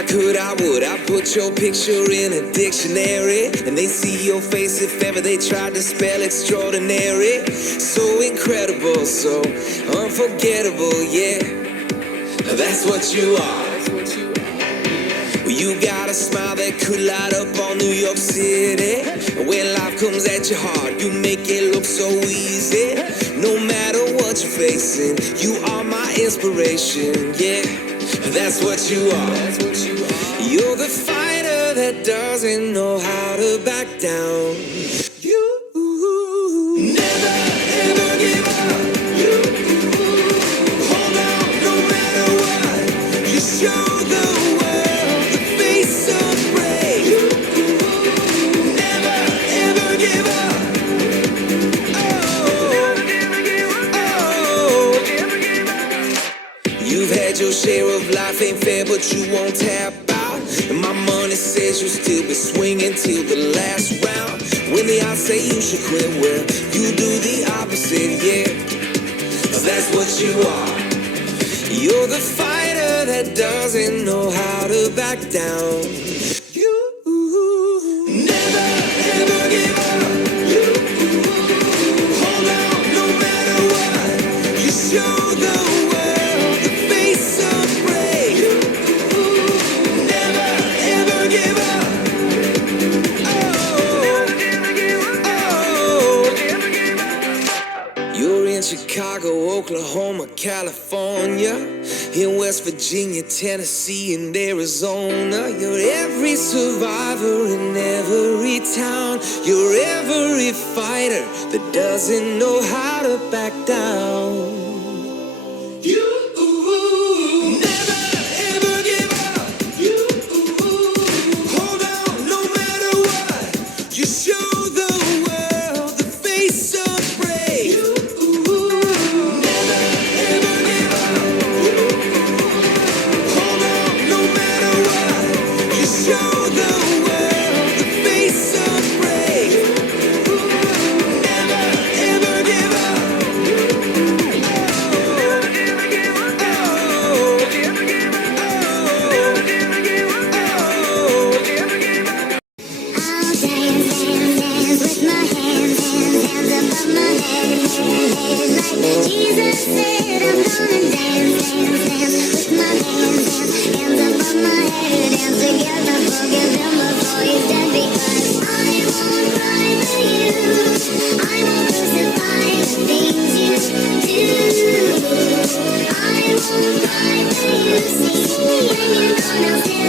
I could, I would, I put your picture in a dictionary, and they see your face if ever they tried to spell extraordinary. So incredible, so unforgettable, yeah. That's what you are. Well, you got a smile that could light up all New York City. When life comes at you hard, you make it look so easy. No matter what you're facing, you are my inspiration, yeah. That's what you are. You're the fighter that doesn't know how to back down. You never ever give up. You hold on no matter what. You show the world the face of brave. You never ever give up. You've had your share of life, ain't fair, but you won't tap out. And my money says you'll still be swinging till the last round. When the odds say you should quit, well, you do the opposite, yeah. That's what you are. You're the fighter that doesn't know how to back down. You never ever give up. You hold on no matter what. You show the world the face of brave. You never ever give up. You're in Chicago, Oklahoma, California, in West Virginia, Tennessee, and Arizona. You're every survivor in every town. You're every fighter that doesn't know how to back down. You never ever give up. You hold on no matter what. You show the world the face of brave. You never ever give up. You hold on no matter what. You show the world the face of brave. You never ever give up. Jesus said I'm gonna dance, dance, dance with my hands, hands above my head, dance together, forgive him before he's dead, because I won't cry for you, I won't crucify the things you do, I won't cry for you, see, and you know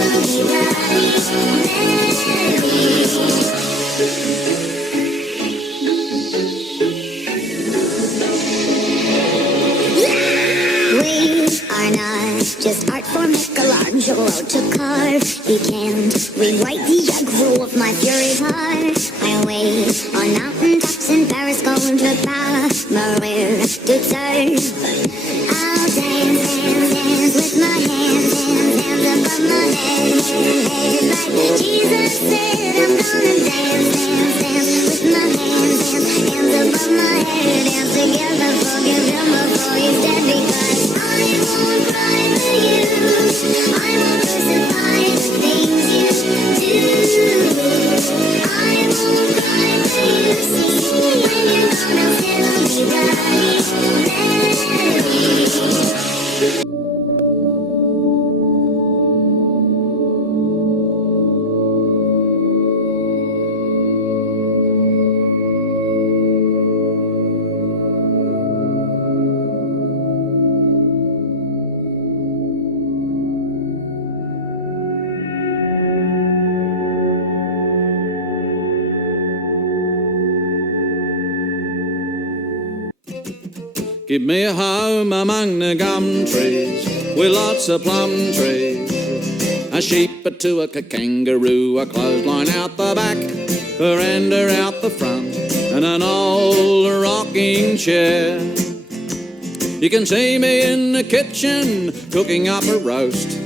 I'll still be right there. Are not just art for Michelangelo to carve. He can't rewrite the aggro of my fury heart. I wait on mountaintops in Paris, going to Paris, Maria to serve. I'll dance, dance, dance with my hands, hands, hands above my head, head, like Jesus said I'm gonna dance, dance, dance with my hands, hands, hands above my head, dance together, forgive him before he's dead, because I won't cry for you, I won't crucify the things you do, I won't cry for you, see, when you're gone I'll still be right there. Give me a home among the gum trees with lots of plum trees, a sheep, a tuak, a kangaroo, a clothesline out the back, veranda out the front, and an old rocking chair. You can see me in the kitchen cooking up a roast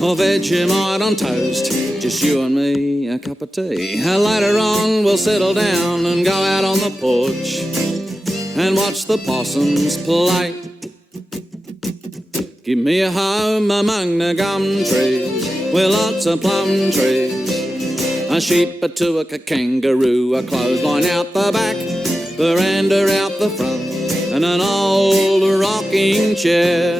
or Vegemite on toast, just you and me, a cup of tea. Later on we'll settle down and go out on the porch and watch the possums play. Give me a home among the gum trees with lots of plum trees. A sheep, a two, a kangaroo, a clothesline out the back, veranda out the front, and an old rocking chair.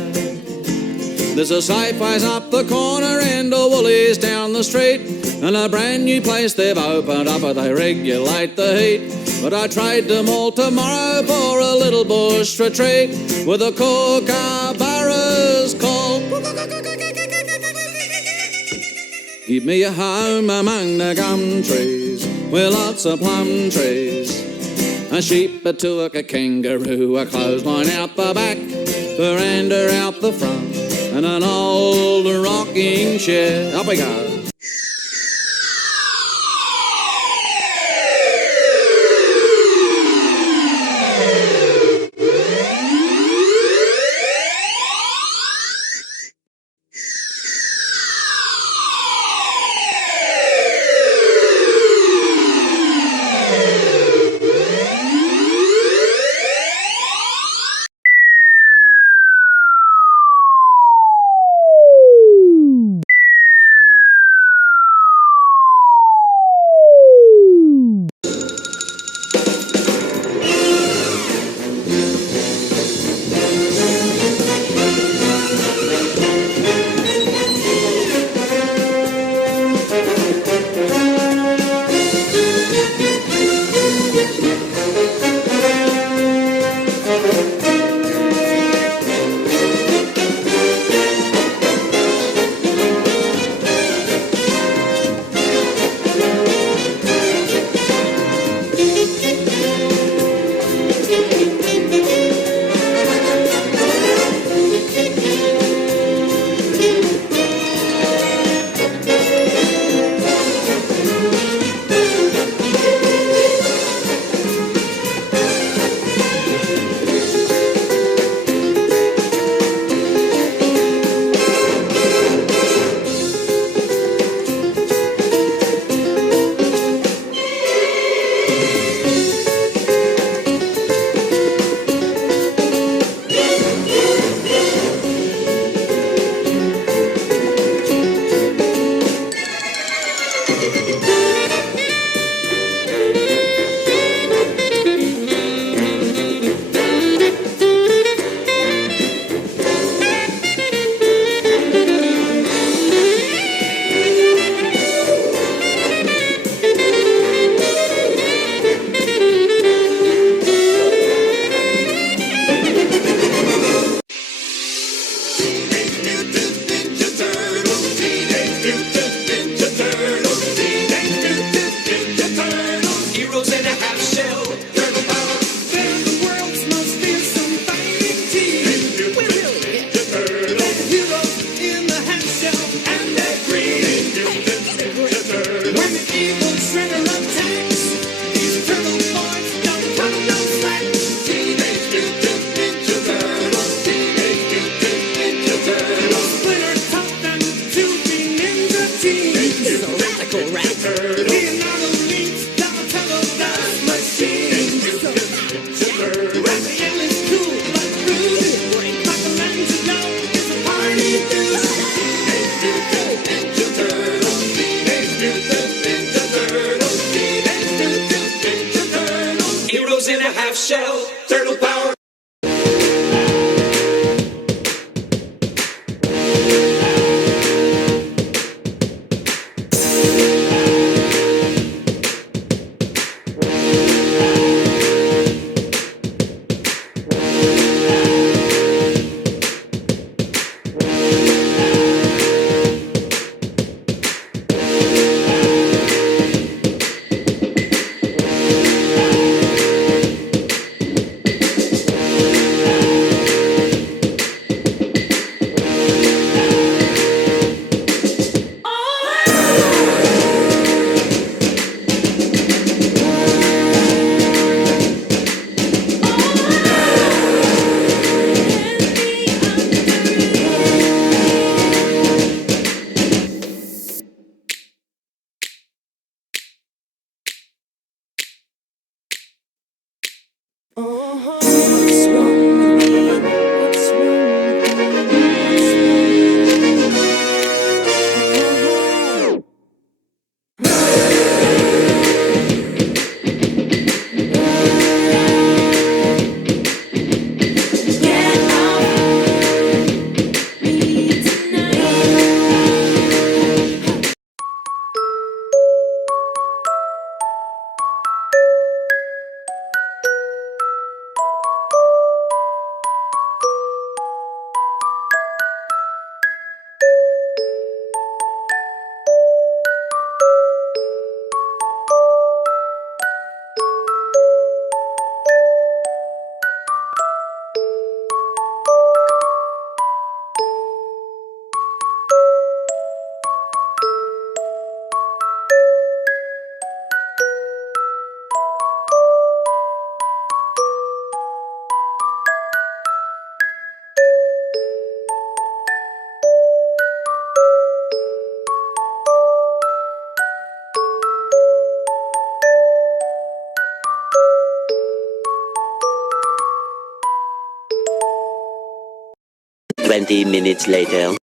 There's a Safeways up the corner and a Woolies down the street, and a brand new place they've opened up, but they regulate the heat. But I trade them all tomorrow for a little bush retreat with a kookaburra's call. Give me a home among the gum trees with lots of plum trees. A sheep, a two, a kangaroo, a clothesline out the back, veranda out the front, and an old rocking chair. Up we go. 20 minutes later.